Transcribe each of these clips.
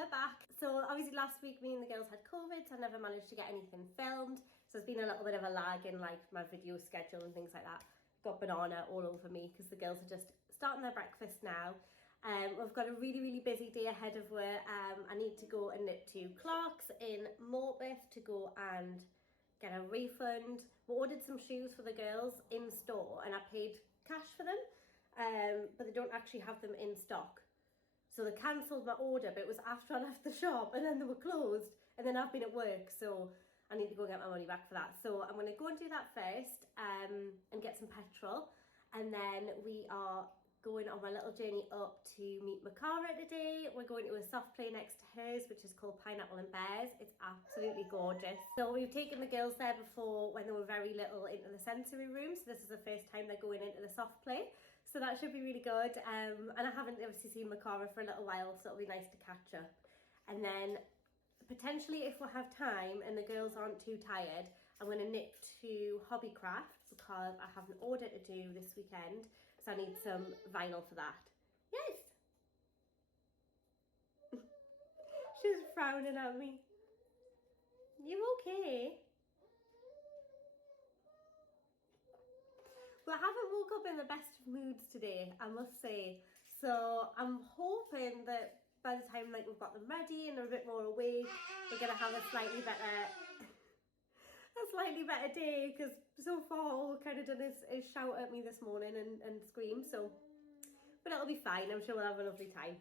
we're back. So obviously last week me and the girls had COVID, so I never managed to get anything filmed. So there's been a little bit of a lag in like my video schedule and things like that. Got banana all over me because the girls are just starting their breakfast now. We've got a really busy day ahead of where I need to go and knit 2 clocks in Morpeth to go and get a refund. We ordered some shoes for the girls in store and I paid cash for them, but they don't actually have them in stock. So they cancelled my order, but it was after I left the shop and then they were closed, and then I've been at work, so I need to go get my money back for that. So I'm going to go and do that first and get some petrol, and then we are going on my little journey up to meet Makara today. We're going to a soft play next to hers, which is called Pineapple and Bears. It's absolutely gorgeous. So we've taken the girls there before when they were very little into the sensory room, so this is the first time they're going into the soft play, so that should be really good. And I haven't obviously seen Makara for a little while, so it'll be nice to catch up. And then potentially, if we have time and the girls aren't too tired, I'm going to knit to Hobbycraft because I have an order to do this weekend, so I need some vinyl for that. Yes! She's frowning at me. You okay? Well, I haven't woke up in the best of moods today, I must say. So I'm hoping that by the time like we've got them ready and they're a bit more awake, we're gonna have a slightly better day, because so far all we've kind of done is shout at me this morning and scream. So, but it'll be fine. I'm sure we'll have a lovely time.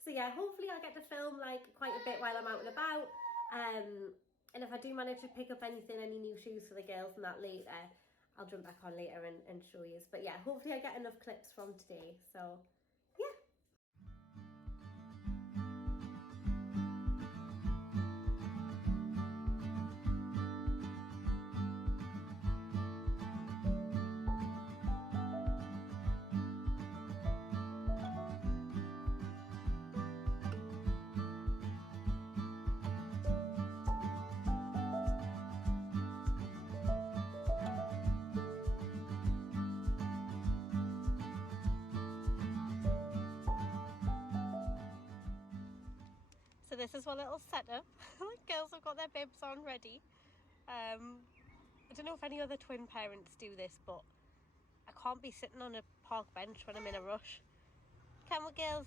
So yeah, hopefully I'll get to film like quite a bit while I'm out and about. And if I do manage to pick up any new shoes for the girls and that later, I'll jump back on later and show you. But yeah, hopefully I get enough clips from today. So yeah. So this is our little setup. The girls have got their bibs on ready. I don't know if any other twin parents do this, but I can't be sitting on a park bench when I'm in a rush. Can we, girls?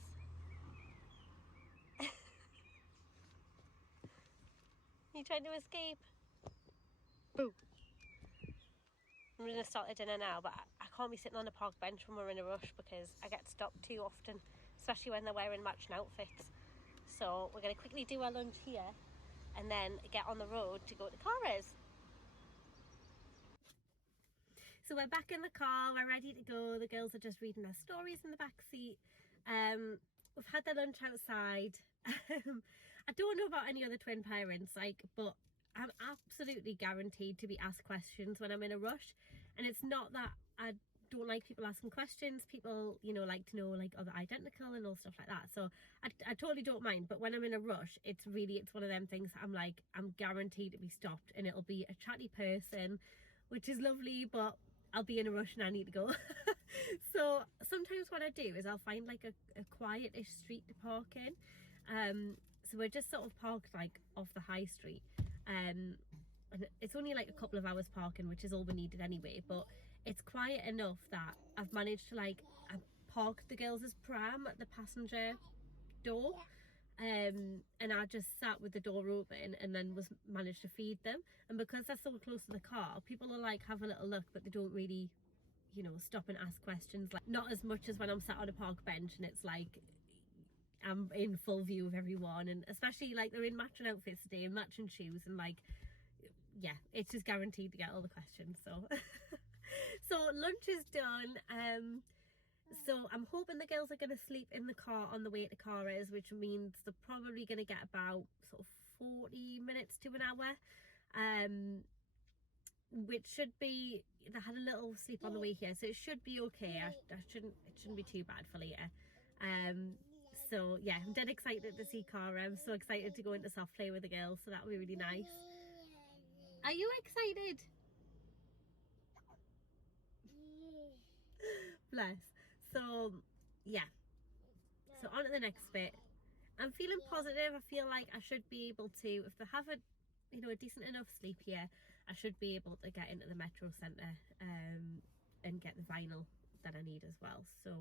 You trying to escape? Boo. I'm going to start the dinner now, but I can't be sitting on a park bench when we're in a rush because I get stopped too often, especially when they're wearing matching outfits. So we're going to quickly do our lunch here and then get on the road to go to Cara's. So we're back in the car, we're ready to go. The girls are just reading their stories in the back seat. We've had their lunch outside. I don't know about any other twin parents, but I'm absolutely guaranteed to be asked questions when I'm in a rush. And it's not that I don't like people asking questions. People, like to know like are they identical and all stuff like that. So I totally don't mind. But when I'm in a rush, it's one of them things that I'm guaranteed to be stopped, and it'll be a chatty person, which is lovely, but I'll be in a rush and I need to go. So sometimes what I do is I'll find like a quietish street to park in. So we're just sort of parked like off the high street. And it's only like a couple of hours parking, which is all we needed anyway, but it's quiet enough that I've managed to I parked the girls' pram at the passenger door, and I just sat with the door open and then managed to feed them. And because they're so close to the car, people are like have a little look, but they don't really stop and ask questions, like not as much as when I'm sat on a park bench and it's like I'm in full view of everyone, and especially like they're in matching outfits today and matching shoes, and yeah, it's just guaranteed to get all the questions. So so lunch is done. So I'm hoping the girls are going to sleep in the car on the way to Cara's, which means they're probably going to get about sort of 40 minutes to an hour, which should be, they had a little sleep on the way here, so it should be okay. It shouldn't be too bad for later. So yeah, I'm dead excited to see Cara. I'm so excited to go into soft play with the girls, so that'll be really nice. Are you excited? Bless. So yeah, so on to the next bit. I'm feeling positive. I feel like I should be able to, if they have a decent enough sleep here, I should be able to get into the Metro Centre and get the vinyl that I need as well. So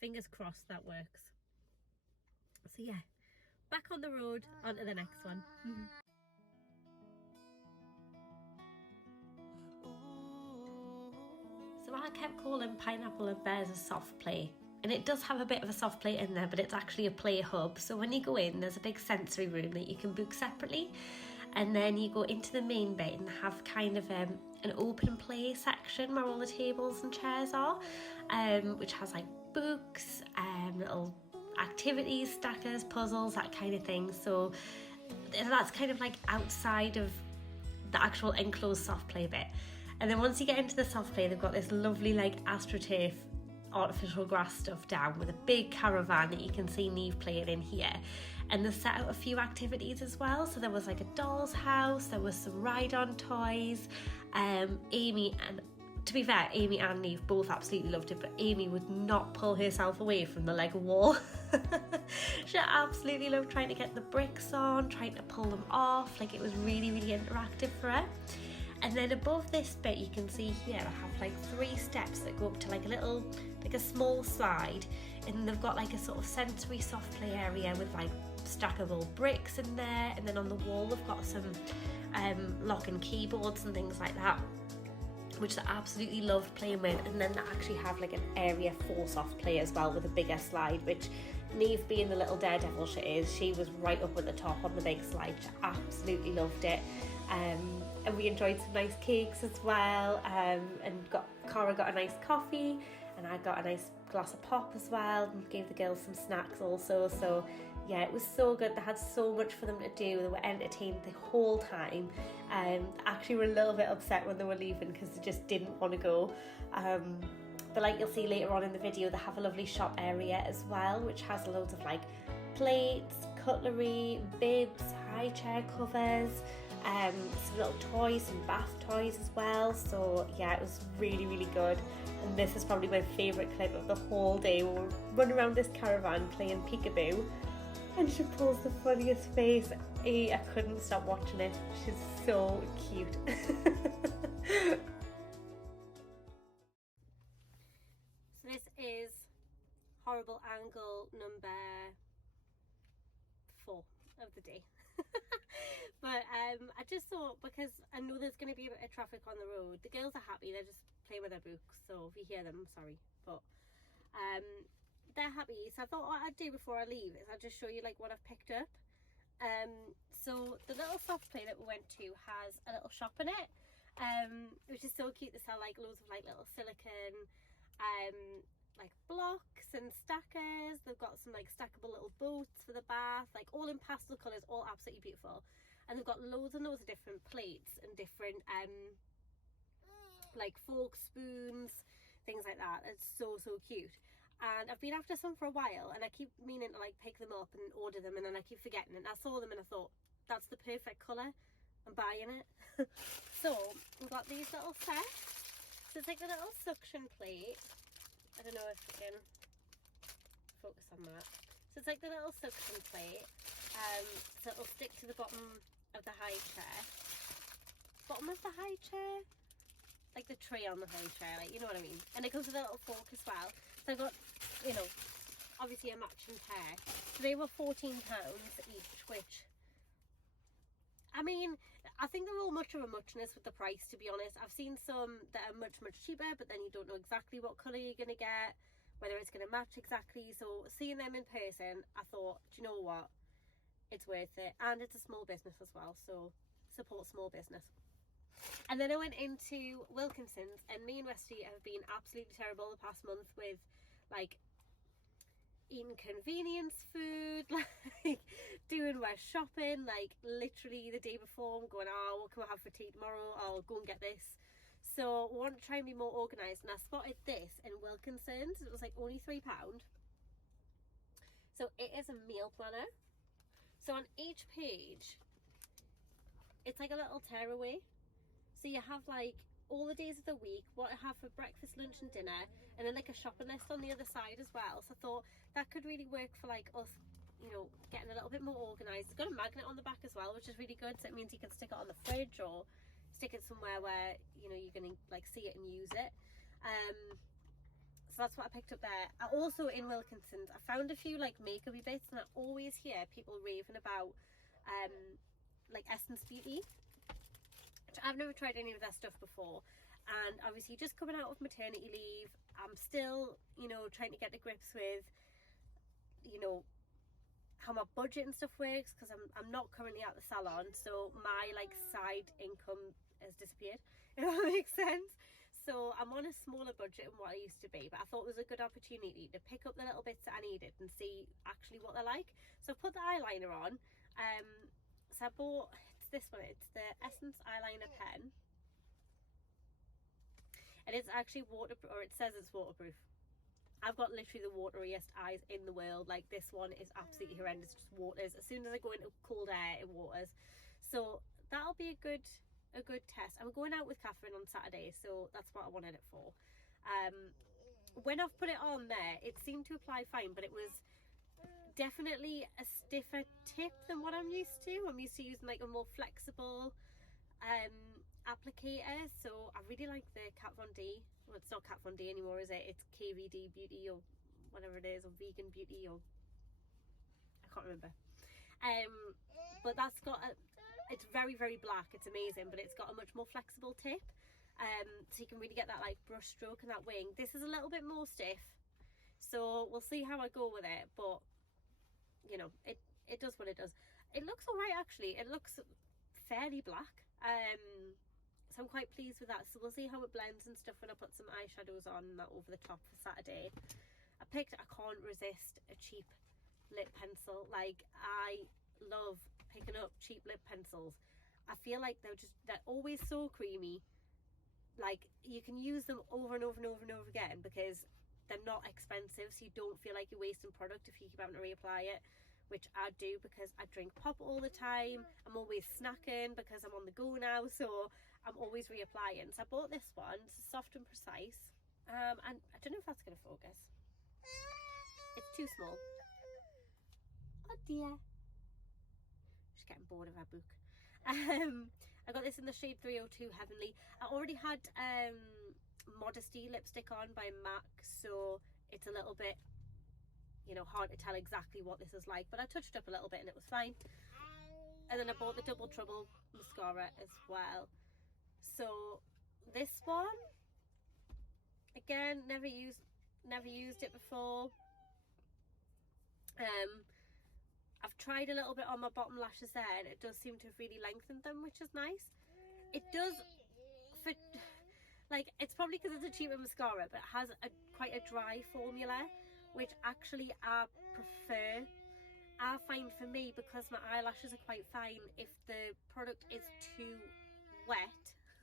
fingers crossed that works. So yeah, back on the road, on to the next one. So I kept calling Pineapple and Bears a soft play, and it does have a bit of a soft play in there, but it's actually a play hub. So when you go in, there's a big sensory room that you can book separately, and then you go into the main bit and have kind of an open play section where all the tables and chairs are, which has like books, little activities, stackers, puzzles, that kind of thing. So that's kind of like outside of the actual enclosed soft play bit. And then once you get into the soft play, they've got this lovely like AstroTurf artificial grass stuff down with a big caravan that you can see Neve playing in here. And they set out a few activities as well. So there was like a doll's house, there was some ride-on toys. Amy, and to be fair, Amy and Neve both absolutely loved it, but Amy would not pull herself away from the Lego wall. She absolutely loved trying to get the bricks on, trying to pull them off. Like, it was really, really interactive for her. And then above this bit, you can see here, I have like 3 steps that go up to like a little, like a small slide. And they've got like a sort of sensory soft play area with like stackable bricks in there. And then on the wall, they've got some lock and keyboards and things like that, which they absolutely loved playing with. And then they actually have like an area for soft play as well with a bigger slide, which Neve, being the little daredevil she is, she was right up at the top on the big slide. She absolutely loved it. And we enjoyed some nice cakes as well, and Cara got a nice coffee, and I got a nice glass of pop as well, and gave the girls some snacks also. So yeah, it was so good. They had so much for them to do. They were entertained the whole time. Actually were a little bit upset when they were leaving because they just didn't want to go. But like you'll see later on in the video, they have a lovely shop area as well, which has loads of like plates, cutlery, bibs, high chair covers, some little toys, some bath toys as well. So yeah, it was really, really good. And this is probably my favourite clip of the whole day. We'll run around this caravan playing peekaboo, and she pulls the funniest face. I couldn't stop watching it. She's so cute. So this is horrible angle number 4 of the day. But I just thought, because I know there's going to be a bit of traffic on the road, the girls are happy, they're just playing with their books, so if you hear them, sorry, but they're happy. So I thought what I'd do before I leave is I'll just show you like what I've picked up. So the little soft play that we went to has a little shop in it, which is so cute. They sell like loads of like little silicone like blocks and stackers. They've got some like stackable little boats for the bath, like all in pastel colours, all absolutely beautiful. And they've got loads and loads of different plates and different like forks, spoons, things like that. It's so cute. And I've been after some for a while, and I keep meaning to like pick them up and order them, and then I keep forgetting it. And I saw them and I thought, that's the perfect colour, I'm buying it. So we've got these little sets. So it's like the little suction plate. I don't know if we can focus on that. So it's like the little suction plate. So it'll stick to the bottom of the high chair. Bottom of the high chair? Like the tray on the high chair, like, you know what I mean? And it comes with a little fork as well. So I've got, you know, obviously a matching pair. So they were £14 each, which, I mean, I think they're all much of a muchness with the price, to be honest. I've seen some that are much cheaper, but then you don't know exactly what colour you're going to get, whether it's going to match exactly. So seeing them in person, I thought, do you know what? It's worth it. And it's a small business as well, so support small business. And then I went into Wilkinson's, and me and Westy have been absolutely terrible the past month with like eating convenience food, like doing my shopping, like literally the day before I'm going, oh, what can we have for tea tomorrow? I'll go and get this. So I want to try and be more organised, and I spotted this in Wilkinson's. It was like only £3. So it is a meal planner. So on each page, it's like a little tearaway. So you have like all the days of the week, what I have for breakfast, lunch and dinner, and then like a shopping list on the other side as well. So I thought that could really work for like us you know, getting a little bit more organised. It's got a magnet on the back as well, which is really good, so it means you can stick it on the fridge or stick it somewhere where, you know, you're going to like see it and use it. So that's what I picked up there. I also, in Wilkinson's, I found a few like makeupy bits, and I always hear people raving about like Essence Beauty, which I've never tried any of their stuff before. And obviously just coming out of maternity leave, I'm still, you know, trying to get to grips with, you know, how my budget and stuff works, because I'm not currently at the salon, so my like side income has disappeared, if that makes sense. So I'm on a smaller budget than what I used to be, but I thought it was a good opportunity to pick up the little bits that I needed and see actually what they're like. So I've put the eyeliner on. So I bought, it's this one, it's the Essence eyeliner pen. And it's actually waterproof, or it says it's waterproof. I've got literally the wateriest eyes in the world. Like, this one is absolutely horrendous, just waters. As soon as I go into cold air, it waters. So that'll be a good test. I'm going out with Catherine on Saturday, so that's what I wanted it for. When I've put it on there, it seemed to apply fine, but it was definitely a stiffer tip than what I'm used to. I'm used to using like a more flexible applicator. So I really like the Kat Von D. Well, it's not Kat Von D anymore, is it? It's KVD Beauty or whatever it is, or Vegan Beauty, or I can't remember. But that's got a, it's very, very black, it's amazing, but it's got a much more flexible tip, so you can really get that like brush stroke and that wing. This is a little bit more stiff, so we'll see how I go with it, but you know, it does what it does. It looks alright actually, it looks fairly black, so I'm quite pleased with that. So we'll see how it blends and stuff when I put some eyeshadows on and that over the top for Saturday. I can't resist a cheap lip pencil. Like, I love picking up cheap lip pencils. I feel like they're always so creamy. Like, you can use them over and over and over and over again because they're not expensive, so you don't feel like you're wasting product if you keep having to reapply it, which I do because I drink pop all the time. I'm always snacking because I'm on the go now, so I'm always reapplying. So I bought this one. It's soft and precise, and I don't know if that's going to focus. It's too small. Oh dear. She's getting bored of her book. I got this in the shade 302 Heavenly. I already had Modesty lipstick on by MAC, so it's a little bit, you know, hard to tell exactly what this is like, but I touched up a little bit and it was fine. And then I bought the Double Trouble mascara as well. So this one, again, never used it before. I've tried a little bit on my bottom lashes there, and it does seem to have really lengthened them, which is nice. It does fit, like, it's probably because it's a cheaper mascara, but it has quite a dry formula, which actually I prefer. I find for me, because my eyelashes are quite fine, if the product is too wet,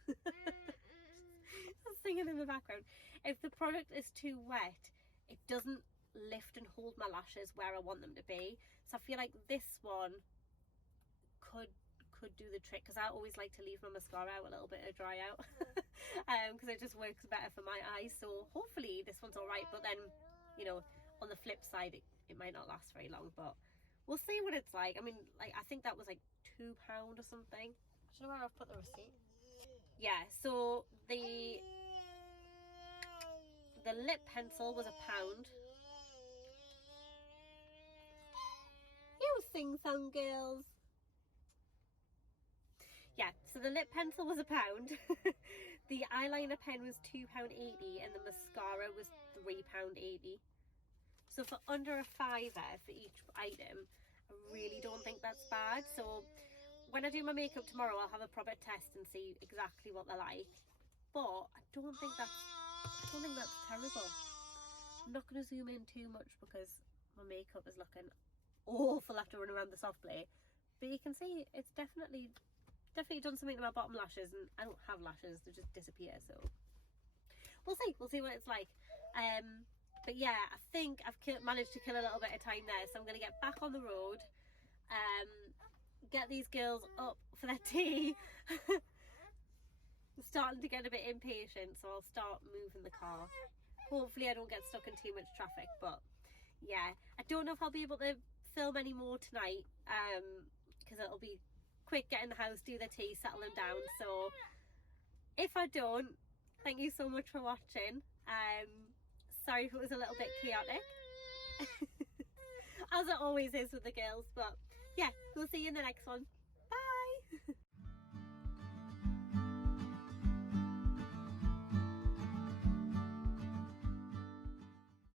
I'm singing in the background, if the product is too wet, it doesn't lift and hold my lashes where I want them to be. So I feel like this one could do the trick, because I always like to leave my mascara out a little bit to dry out, because it just works better for my eyes. So hopefully this one's all right, but then, you know, on the flip side, it might not last very long, but we'll see what it's like. I mean, like, I think that was like £2 or something. I don't know where I've put the receipt. Yeah, so the lip pencil was £1. You sing song, girls. Yeah, so the lip pencil was £1. The eyeliner pen was £2.80, and the mascara was £3.80. So for under a fiver for each item, I really don't think that's bad. So when I do my makeup tomorrow, I'll have a proper test and see exactly what they're like. But I don't think that's terrible. I'm not going to zoom in too much because my makeup is looking awful after running around the soft play. But you can see it's definitely done something to my bottom lashes, and I don't have lashes, they just disappear. So we'll see what it's like. But yeah, I think I've managed to kill a little bit of time there, so I'm going to get back on the road, get these girls up for their tea. I'm starting to get a bit impatient, so I'll start moving the car. Hopefully I don't get stuck in too much traffic, but yeah, I don't know if I'll be able to film any more tonight, because it'll be quick, get in the house, do the tea, settle them down. So if I don't, thank you so much for watching. Sorry if it was a little bit chaotic, as it always is with the girls, but yeah, we'll see you in the next one.